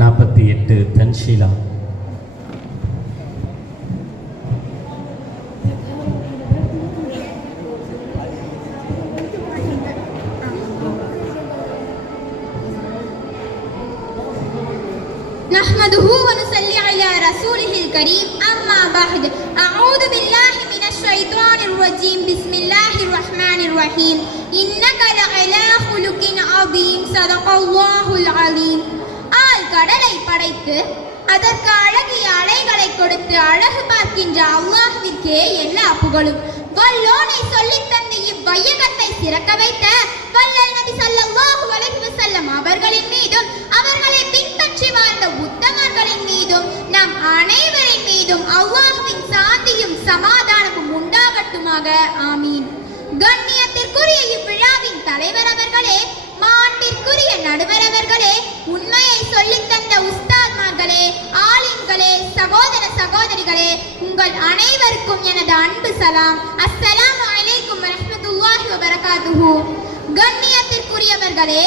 நாற்பத்தி எட்டு தன்ஷீலா نحمده ونصلي على رسوله الكريم أما بعد أعوذ بالله من الشيطان الرجيم بسم الله الرحمن الرحيم إنك لعلى خلق عظيم صدق الله العظيم ஆள் கடலை படைத்து அதற்கு அழகிய அலைகளை கொடுத்து அழகு பார்க்கின்ற அல்லாஹுவிற்கே எல்லா புகழும். வல்லோனை சொல்லித் தந்து இவ்வையகத்தை சிறக்க வைத்த வல்லல் நபி ஸல்லல்லாஹு அலைஹி வஸல்லம் அவர்களின் மீதும் அவர்களை பின்பற்றி வாழ்ந்த உத்தமர்களின் மீதும் நம் அனைவரின் மீதும் அல்லாஹுவின் சாந்தியும் சமாதானமும் உண்டாகட்டுமாக. ஆமீன். கண்ணியத்திற்குரிய இவ்விழாவின் தலைவர் அவர்களே மாண்பிற்குரிய நடுவர் அவர்களே உண்மையை சொல்லித் தந்த உஸ்தாத்மார்களே ஆலிம்களே சகோதர சகோதரிகளே உங்கள் அனைவருக்கும் எனது அன்பு சலாம். அஸ்ஸலாம் அலைக்கும் வரஹ்மத்துல்லாஹி வபரகாத்துஹு. கண்ணியத்திற்குரியவர்களே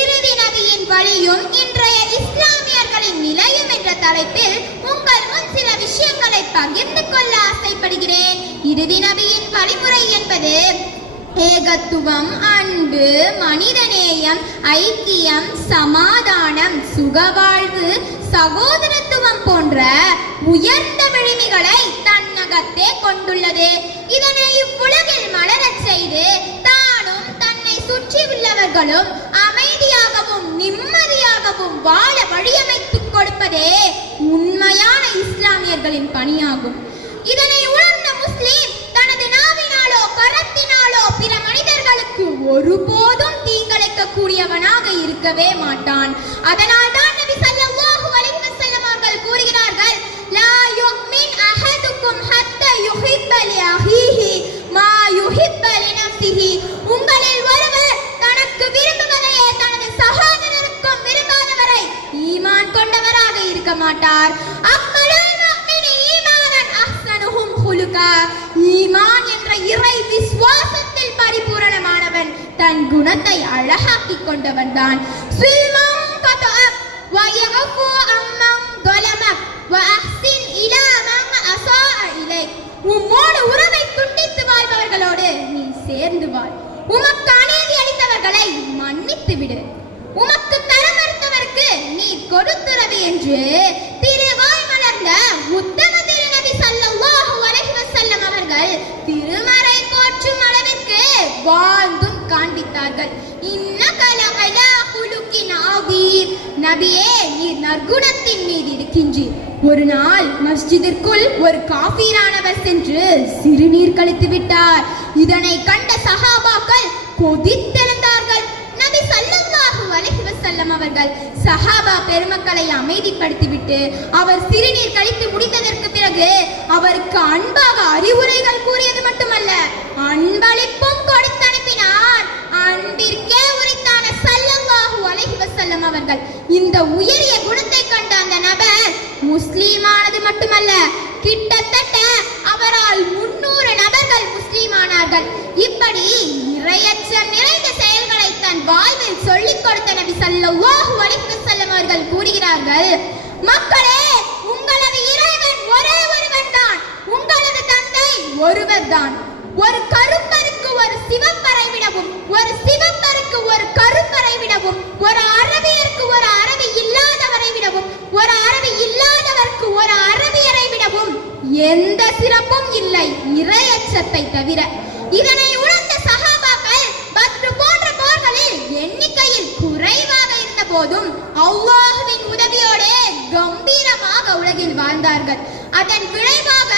இறுதி நபியின் வழியும் இன்றைய இஸ்லாமியர்களின் நிலையும் என்ற தலைப்பில் உங்கள் முன் சில விஷயங்களை பகிர்ந்து கொள்ள ஆசைப்படுகிறேன். இறுதி நபியின் வழிமுறை என்பது ஏகத்துவம் அன்பு மனிதநேயம் ஐக்கியம் சமாதானம் சுகவாழ்வு சகோதரத்துவம் போன்ற உயர்ந்த விழுமிகளை தன்னகத்தே கொண்டுள்ளது. இதனை இவ்வுலகில் மலரச் செய்து தானும் தன்னை சுற்றி உள்ளவர்களும் அமைதியாகவும் நிம்மதியாகவும் வாழ வழியமைத்துக் கொடுப்பதே உண்மையான இஸ்லாமியர்களின் பணியாகும். இதனை இருக்கவே மாட்டான். அதனால் தான் நபி ஸல்லல்லாஹு அலைஹி வஸல்லம் அவர்கள் கூறுகிறார்கள் லா யுக்மின் அஹதுக்கும் ஹத்தா யுஹிப்ப லி அஹீஹி மா யுஹிப்ப லி நஃப்ஸிஹி. உங்களில் ஒருவர் தனக்கு விரும்புவதையே தனது சகோதரருக்கும் விரும்பாதவரை ஈமான் கொண்டவராக இருக்க மாட்டார். அக்மலுல் முஃமினி ஈமானன் அஹ்ஸனுஹும் ஹுலுகா. ஈமான் என்ற இறை விசுவாசத்தில் பரிபூரணமானவன் தன் குணத்தை அழகாக்கிக் கொண்டவன் தான். சில்மம் قطعك வயஃபு عمن ظلمك வஅஹ்சின் இலா من அஸாஅ இலைக் உம்மோடு உறவை துண்டித்து வாழ்பவர்களோடு நீ சேர்ந்து வாழ். உமக்கு அநீதி அளித்தவர்களை மன்னித்து விடு. உமக்கு தர மறுத்தவருக்கு நீ கொடுத்துறவு என்று நற்குணத்தின் மீது இருக்கின்றீர் ஒரு நாள் மஸ்ஜிதிற்குள் ஒரு காபீரானவர் சென்று சிறுநீர் கழித்து விட்டார். இதனை கண்ட சஹாபாக்கள் கொதித்தெழுந்தார்கள். நபி சல்லல்லாஹு அலைஹி வஸல்லம் அவர்கள் சஹாபா பெருமக்களை அமைதிப்படுத்திவிட்டு அவர் சிறுநீர் கழித்து முடித்ததற்கு பிறகு அவருக்கு அன்பாக அறிவுரைகள் கூறியது மட்டுமல்ல. அன்பளிப்பும் கொடுத்து அனுப்பினார் அன்பிற்கே உரித்தான அலைஹி வஸல்லம் அவர்கள் இந்த உயரிய குணத்தை கண்ட அந்த நபர் முஸ்லீமானது மட்டுமல்ல கிட்டத்தட்ட அவரால் முன்னூறு நபர்கள் முஸ்லீமானார்கள். இப்படி நிறையற்ற நிறைந்த செயல்களை தன் வாழ்வில் சொல்லிக் கொடுத்த நபி ஸல்லல்லாஹு அலைஹி வஸல்லம் அவர்கள் கூறுகிறார்கள் மக்களே உங்களது இறைவன் ஒரே ஒருவன் தான். உங்களது தந்தை ஒருவர் தான். ஒரு கருப்பருக்கு ஒரு சிவப்பரை விடவும் ஒரு சிவப்பருக்கு ஒரு கரு எந்த சிறப்பும் இல்லை இறையச்சத்தை தவிர. இதனை உணர்ந்த சகாபாக்கள் பத்ரு போன்ற போர்களில் எண்ணிக்கையில் குறைவாக இருந்த போதும் அவ்வாஹுவின் உதவியோடு கம்பீரமாக உலகில் வாழ்ந்தார்கள். அதன் விளைவாக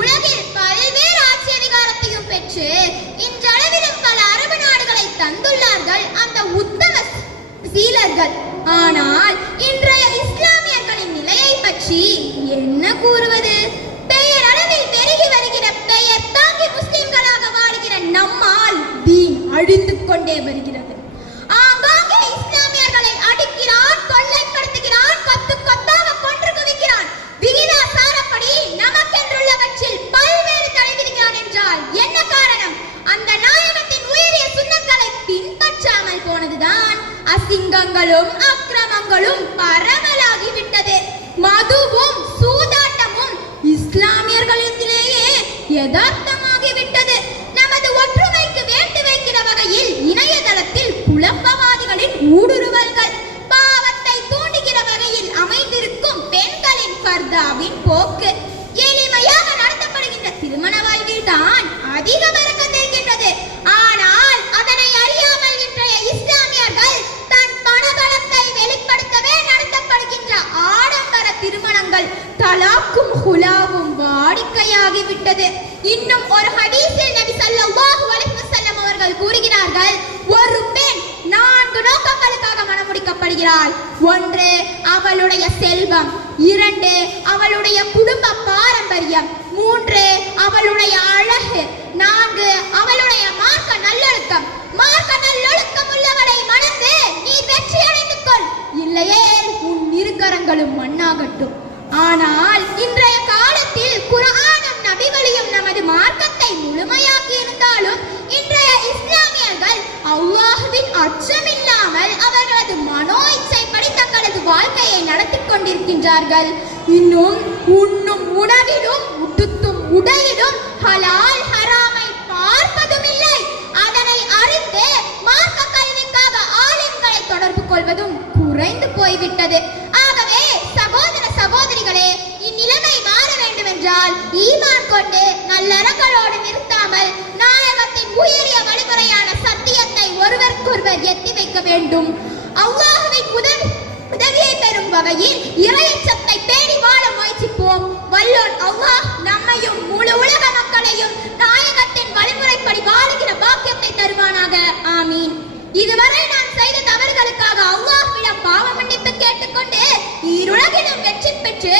உலகில் பல்வேறு ஆட்சி அதிகாரத்தையும் பெற்று இன்றளவிலும் பல அரபு நாடுகளை தந்துள்ளார்கள் அந்த உத்தம சீலர்கள். ஆனால் இன்றைய இஸ்லாமியர்களின் நிலையை பற்றி என்ன கூறுவது? கொண்டே வருகிறது. என்றால் என்ன காரணம்? அந்த நாயகத்தின் உயரிய சுண்ணங்களை பின்பற்றாமல் போனதுதான் அசிங்கங்களும் அக்கிரமங்களும் பரவலாகிவிட்டது மதுவும் சூதாட்டமும் இஸ்லாமியர்களிடத்திலேயே யதார்த்த தான் அதிக வரக்கத்து இருக்கின்றது ஆனால் அதனை அறியாமல் இன்றைய இஸ்லாமியர்கள் தன் பணபலத்தை வெளிப்படுத்தவே நடத்தப்படுகின்ற ஆடம்பர திருமணங்கள் தலாக்கும் ஹுலாவும் வாடிக்கையாகிவிட்டது. இன்னும் ஒரு ஹதீஸில் நபி சல்லல்லாஹு அலைஹி வஸல்லம் அவர்கள் கூறுகிறார்கள் ஒரு பெண் நான்கு நோக்கங்களுக்காக மனமுடிக்கப்படுகிறாள் ஒன்று அவளுடைய செல்வம். இரண்டு அவளுடைய குடும்ப பாரம்பரியம். கொண்டிருக்கின்றார்கள் இன்னும் உண்ணும் உணவிலும் உடுத்தும் உடையிலும் ஹலால் ஹராமை பார்ப்பதும் இல்லை அதனை அறிந்து மார்க்க கல்விக்காக ஆலிம்களை தொடர்பு கொள்வதும் குறைந்து போய்விட்டது. ஆகவே சகோதர சகோதரிகளே இந்நிலைமை மாற வேண்டும் என்றால் ஈமான் கொண்டு நல்லறங்களோடு நிறுத்தாமல் நாயகத்தின் உயரிய வழிமுறையான சத்தியத்தை ஒருவருக்கொருவர் எத்தி வைக்க வேண்டும். வகையில் இறையச்சத்தை பேணி வாழ முயற்சிப்போம். வல்லோன் அல்லாஹ் நம்மையும் முழு உலக மக்களையும் நாயகத்தின் வழிமுறைப்படி வாழுகிற பாக்கியத்தை தருவானாக. ஆமீன். இதுவரை நான் செய்த தவறுகளுக்காக அல்லாஹ்விடம் பாவ மன்னிப்பு கேட்டுக்கொண்டு இருளகிலும் வெற்றி பெற்று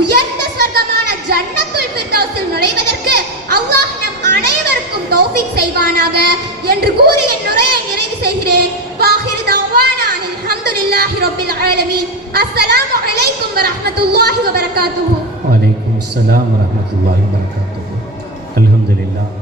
உயர்ந்த சொர்க்கமான ஜன்னத்துல் ஃபிர்தௌஸில் நுழைவதற்கு அல்லாஹ் நம் அனைவருக்கும் தௌஃபீக் செய்வானாக என்று கூறி என் நுரையை அல்ஹம்துலில்லாஹி ரப்பில் ஆலமீன் அஸ்ஸலாமு அலைக்கும் வரஹ்மத்துல்லாஹி வபரகாத்துஹு வலைக்கும் அஸ்ஸலாம் வரஹ்மத்துல்லாஹி வபரகாத்துஹு அல்ஹம்துலில்லாஹ்